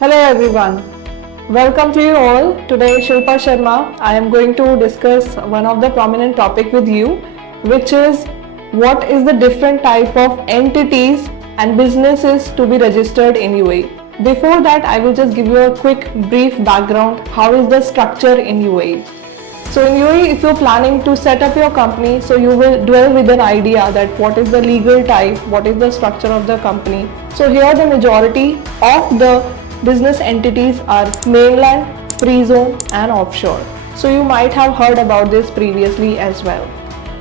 Hello everyone, welcome to you all. Today Shilpa Sharma, I am going to discuss one of the prominent topic with you, which is what is the different type of entities and businesses to be registered in UAE. Before that, I will just give you a quick brief background, how is the structure in UAE. So in UAE, if you're planning to set up your company, so you will dwell with an idea that what is the legal type, what is the structure of the company. So here the majority of the business entities are mainland, free zone and offshore. So you might have heard about this previously as well.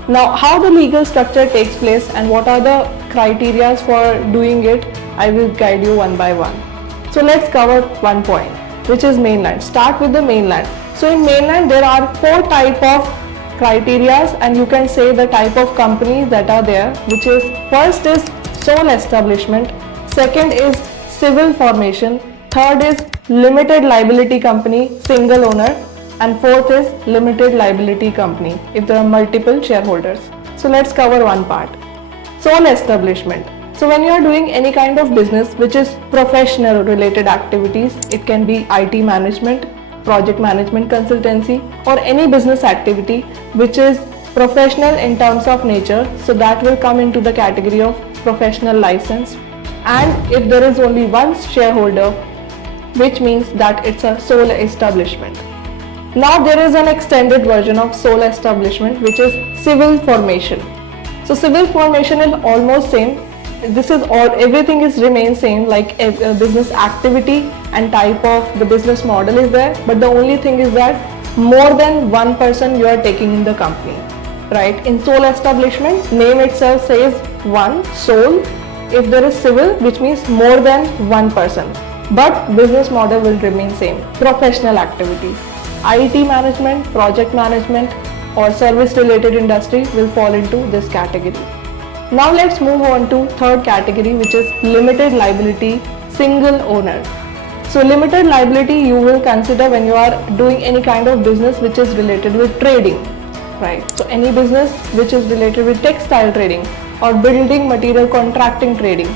Now how the legal structure takes place and what are the criteria for doing it, I will guide you one by one. So let's cover one point, which is mainland. Start with the mainland. So in mainland there are four type of criteria and you can say the type of companies that are there, which is first is sole establishment, second is civil formation, third is limited liability company, single owner, and fourth is limited liability company if there are multiple shareholders. So let's cover one part. Sole establishment. So when you are doing any kind of business which is professional related activities, it can be IT management, project management consultancy, or any business activity which is professional in terms of nature, so that will come into the category of professional license. And if there is only one shareholder, which means that it's a sole establishment. Now there is an extended version of sole establishment, which is civil formation. So civil formation is almost same. This is all, everything is remain same, like a business activity and type of the business model is there, but the only thing is that more than one person you are taking in the company, right? In sole establishment, name itself says one, sole. If there is civil, which means more than one person, but business model will remain same. Professional activities, IT management, project management or service related industry will fall into this category. Now let's move on to third category, which is limited liability, single owner. So limited liability you will consider when you are doing any kind of business which is related with trading, right? So any business which is related with textile trading or building material contracting trading,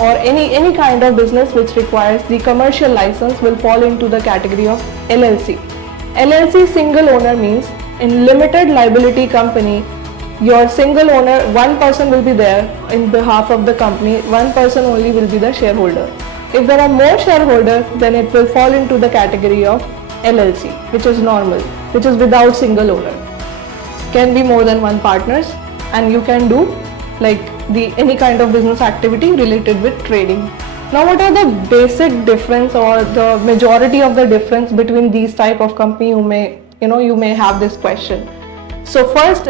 or any kind of business which requires the commercial license will fall into the category of LLC. LLC single owner means in limited liability company, your single owner, one person will be there in behalf of the company, one person only will be the shareholder. If there are more shareholders, then it will fall into the category of LLC, which is normal, which is without single owner. Can be more than one partners, and you can do like any kind of business activity related with trading. Now what are the basic difference or the majority of the difference between these type of company? You may have this question. So first,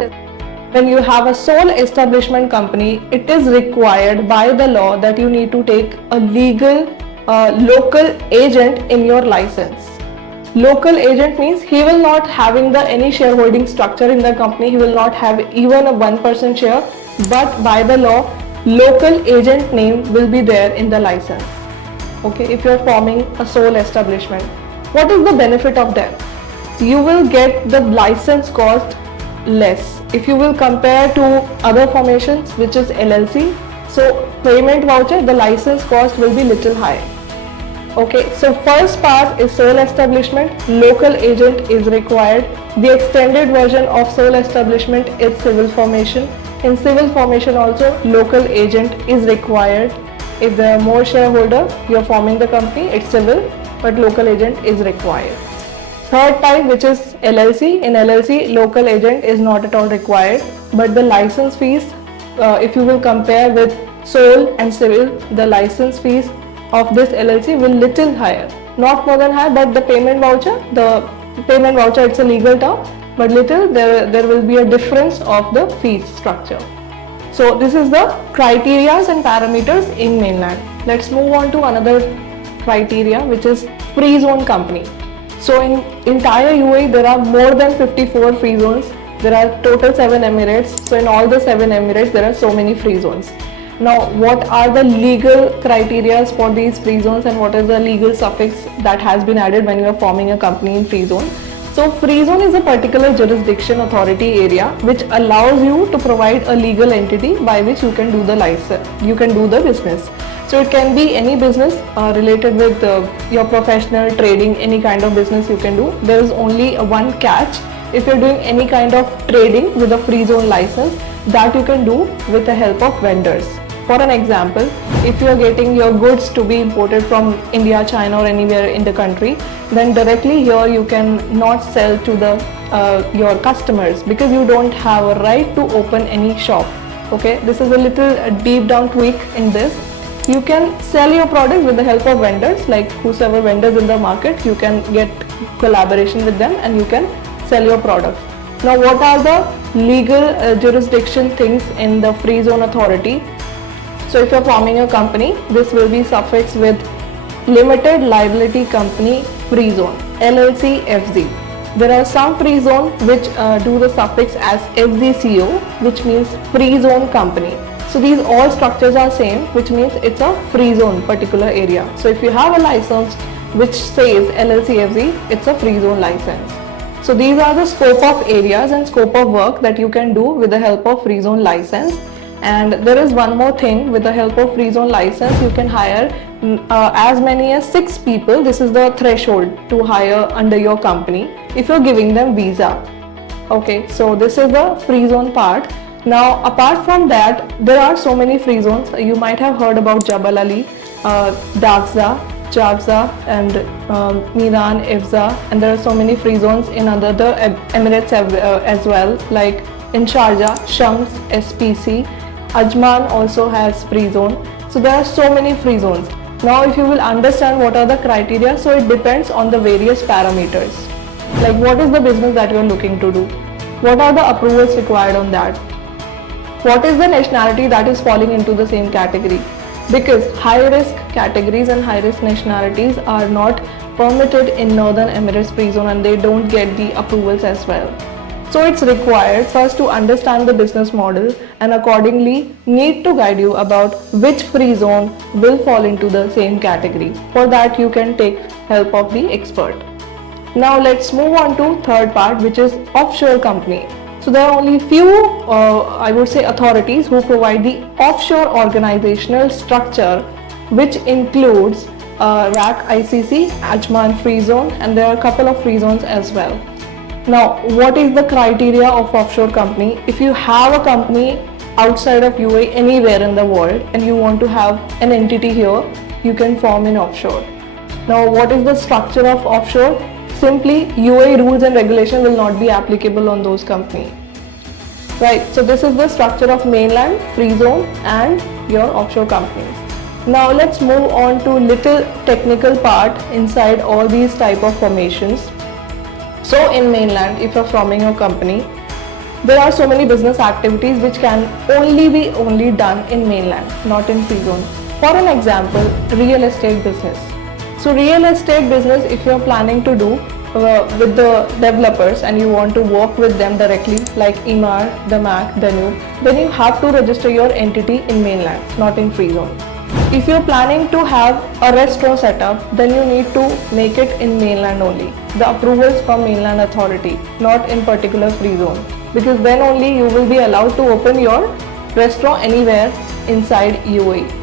when you have a sole establishment company, it is required by the law that you need to take a legal local agent in your license. Local agent means he will not having any shareholding structure in the company, he will not have even a 1% share, but by the law, local agent name will be there in the license. Okay, if you are forming a sole establishment, what is the benefit of that? You will get the license cost less if you will compare to other formations, which is LLC. So payment voucher, the license cost will be little high. Okay, so first part is sole establishment, local agent is required. The extended version of sole establishment is civil formation. In civil formation also, local agent is required. If there are more shareholder, you are forming the company, it's civil, but local agent is required. Third type, which is LLC. In LLC, local agent is not at all required, but the license fees, if you will compare with sole and civil, the license fees of this LLC will little higher. Not more than high, but the payment voucher it's a legal term, but little there will be a difference of the fees structure. So this is the criteria and parameters in mainland. Let's move on to another criteria, which is free zone company. So in entire UAE, there are more than 54 free zones. There are total 7 emirates. So in all the 7 emirates, there are so many free zones. Now, what are the legal criteria for these free zones and what is the legal suffix that has been added when you are forming a company in free zone? So free zone is a particular jurisdiction authority area which allows you to provide a legal entity by which you can do the license, you can do the business. So it can be any business related with your professional trading, any kind of business you can do. There is only one catch. If you're doing any kind of trading with a free zone license, that you can do with the help of vendors. For an example, if you are getting your goods to be imported from India, China or anywhere in the country, then directly here you can not sell to the your customers because you don't have a right to open any shop. Okay, this is a little deep down tweak in this. You can sell your products with the help of vendors, like whosoever vendors in the market, you can get collaboration with them and you can sell your products. Now, what are the legal jurisdiction things in the free zone authority? So if you're forming a company, this will be suffixed with Limited Liability Company Free Zone, LLC FZ. There are some free zone which do the suffix as FZCO, which means free zone company. So these all structures are same, which means it's a free zone particular area. So if you have a license which says LLC FZ, it's a free zone license. So these are the scope of areas and scope of work that you can do with the help of free zone license. And there is one more thing, with the help of free zone license, you can hire as many as 6 people. This is the threshold to hire under your company if you're giving them visa. Okay, so this is the free zone part. Now, apart from that, there are so many free zones. You might have heard about Jabal Ali, Dagza, Jabza and Miran, Ifza, and there are so many free zones in other Emirates as well, like in Sharjah, Shams, SPC, Ajman also has free zone. So there are so many free zones. Now if you will understand what are the criteria, so it depends on the various parameters. Like what is the business that you are looking to do? What are the approvals required on that? What is the nationality that is falling into the same category? Because high risk categories and high risk nationalities are not permitted in Northern Emirates free zone and they don't get the approvals as well. So it's required first to understand the business model and accordingly need to guide you about which free zone will fall into the same category. For that you can take help of the expert. Now let's move on to third part, which is offshore company. So there are only few, I would say, authorities who provide the offshore organizational structure, which includes RAC ICC, Ajman Free Zone, and there are a couple of free zones as well. Now, what is the criteria of offshore company? If you have a company outside of UAE, anywhere in the world, and you want to have an entity here, you can form in offshore. Now, what is the structure of offshore? Simply, UAE rules and regulation will not be applicable on those companies. Right, so this is the structure of mainland, free zone and your offshore companies. Now let's move on to little technical part inside all these type of formations. So in mainland, if you're forming a company, there are so many business activities which can only be done in mainland, not in free zone. For an example, real estate business. So real estate business, if you're planning to do with the developers and you want to work with them directly, like Emaar, Damac, Danube, then you have to register your entity in mainland, not in free zone. If you're planning to have a restaurant setup, then you need to make it in mainland only. The approvals from mainland authority, not in particular free zone, because then only you will be allowed to open your restaurant anywhere inside UAE.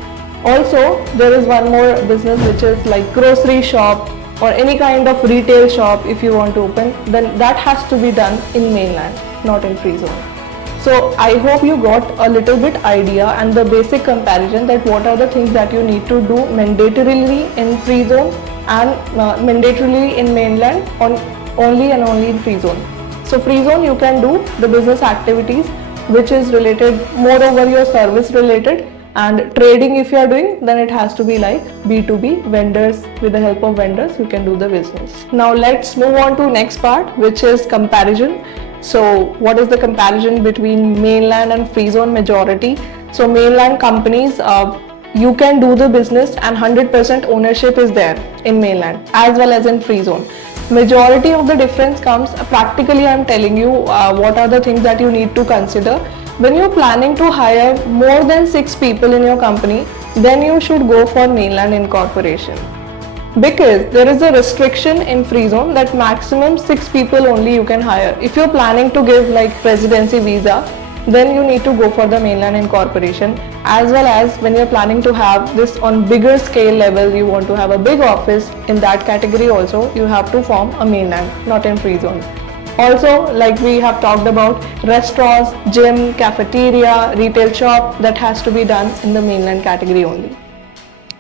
Also, there is one more business which is like grocery shop or any kind of retail shop. If you want to open, then that has to be done in mainland, not in free zone. So I hope you got a little bit idea and the basic comparison that what are the things that you need to do mandatorily in free zone and mandatorily in mainland, only and only in free zone. So free zone you can do the business activities which is related more over your service related, and trading if you are doing, then it has to be like B2B, vendors, with the help of vendors you can do the business. Now let's move on to next part, which is comparison. So what is the comparison between mainland and free zone majority? So mainland companies, you can do the business and 100% ownership is there in mainland as well as in free zone. Majority of the difference comes practically. I'm telling you what are the things that you need to consider. When you're planning to hire more than 6 people in your company, then you should go for mainland incorporation. Because there is a restriction in free zone that maximum 6 people only you can hire. If you're planning to give like residency visa, then you need to go for the mainland incorporation. As well as when you're planning to have this on bigger scale level, you want to have a big office, in that category also you have to form a mainland, not in free zone. Also, like we have talked about, restaurants, gym, cafeteria, retail shop, that has to be done in the mainland category only.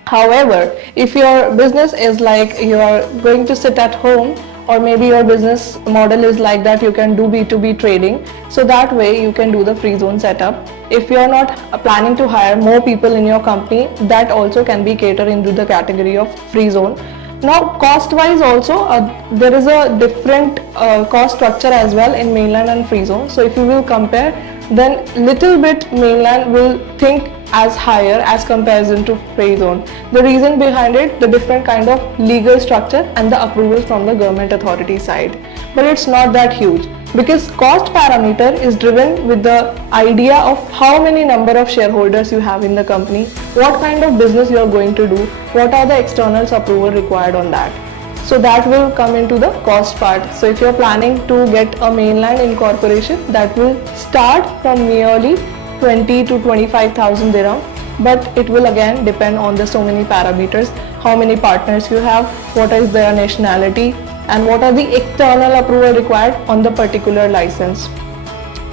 However, if your business is like you are going to sit at home, or maybe your business model is like that you can do B2B trading, so that way you can do the free zone setup. If you are not planning to hire more people in your company, that also can be catered into the category of free zone. Now, cost wise also, there is a different cost structure as well in mainland and free zone. So if you will compare, then little bit mainland will think as higher as comparison to free zone. The reason behind it, the different kind of legal structure and the approvals from the government authority side. But it's not that huge, because cost parameter is driven with the idea of how many number of shareholders you have in the company, what kind of business you are going to do, what are the externals approval required on that. So that will come into the cost part. So if you're planning to get a mainland incorporation, that will start from nearly 20 to 25,000 dirham, but it will again depend on the so many parameters, how many partners you have, what is their nationality, and what are the external approval required on the particular license.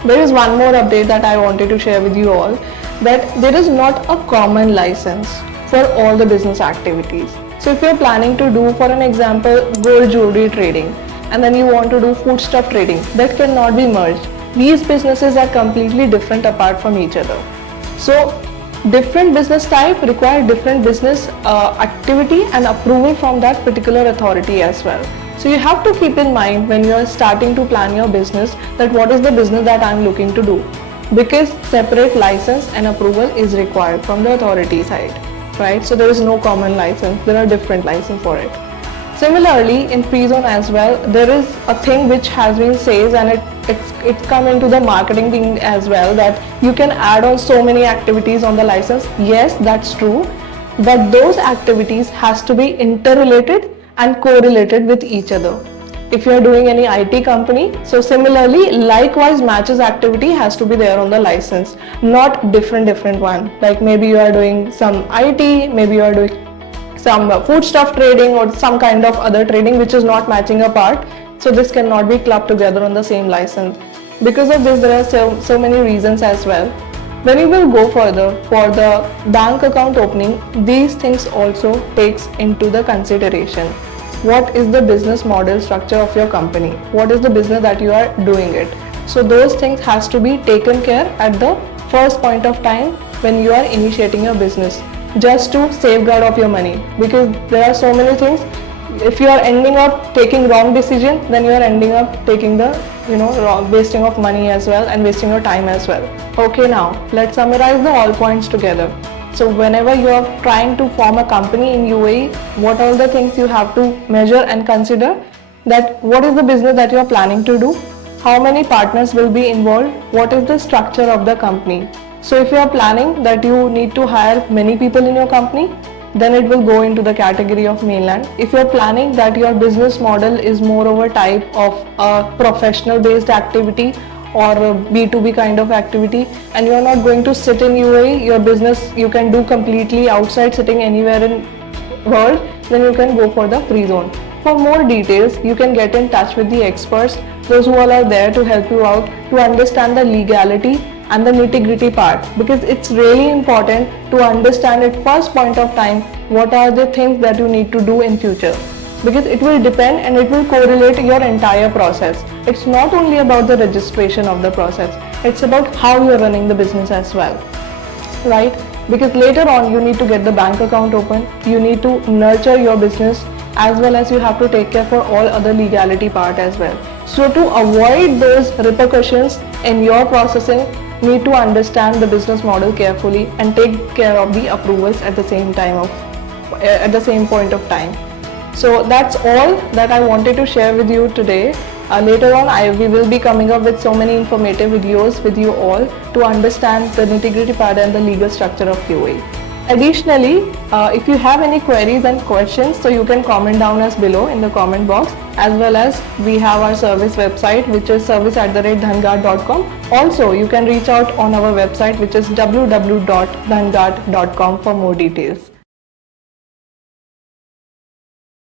There is one more update that I wanted to share with you all, that there is not a common license for all the business activities. So if you're planning to do, for an example, gold jewelry trading, and then you want to do foodstuff trading, that cannot be merged. These businesses are completely different apart from each other. So different business type require different business activity and approval from that particular authority as well. So you have to keep in mind when you are starting to plan your business, that what is the business that I am looking to do, because separate license and approval is required from the authority side, right? So there is no common license, there are different licenses for it. Similarly, in free zone as well, there is a thing which has been said, and it's come into the marketing thing as well, that you can add on so many activities on the license. Yes, that's true, but those activities has to be interrelated and correlated with each other. If you are doing any IT company, so similarly, likewise matches activity has to be there on the license, not different one. Like maybe you are doing some IT, maybe you are doing some foodstuff trading or some kind of other trading which is not matching apart. So this cannot be clubbed together on the same license. Because of this, there are so many reasons as well. When you will go further for the bank account opening, these things also takes into the consideration. What is the business model structure of your company? What is the business that you are doing it? So those things has to be taken care at the first point of time when you are initiating your business, just to safeguard of your money, because there are so many things. If you are ending up taking wrong decision, then you are ending up taking the wasting of money as well, and wasting your time as well. Okay, now let's summarize the all points together. So whenever you are trying to form a company in UAE, what are the things you have to measure and consider? That what is the business that you are planning to do? How many partners will be involved? What is the structure of the company? So if you are planning that you need to hire many people in your company, then it will go into the category of mainland. If you are planning that your business model is more over type of a professional based activity or a B2B kind of activity, and you are not going to sit in UAE, your business you can do completely outside, sitting anywhere in world, then you can go for the free zone. For more details, you can get in touch with the experts, those who all are there to help you out to understand the legality and the nitty-gritty part, because it's really important to understand at first point of time what are the things that you need to do in future, because it will depend and it will correlate your entire process. It's not only about the registration of the process, it's about how you're running the business as well, right? Because later on you need to get the bank account open, you need to nurture your business, as well as you have to take care for all other legality part as well. So to avoid those repercussions in your processing, need to understand the business model carefully and take care of the approvals at the same point of time. So that's all that I wanted to share with you today. Later on we will be coming up with so many informative videos with you all to understand the nitty-gritty part and the legal structure of UAE. Additionally, if you have any queries and questions, so you can comment down us below in the comment box, as well as we have our service website, which is service@dhanguard.com. Also, you can reach out on our website, which is www.dhanguard.com for more details.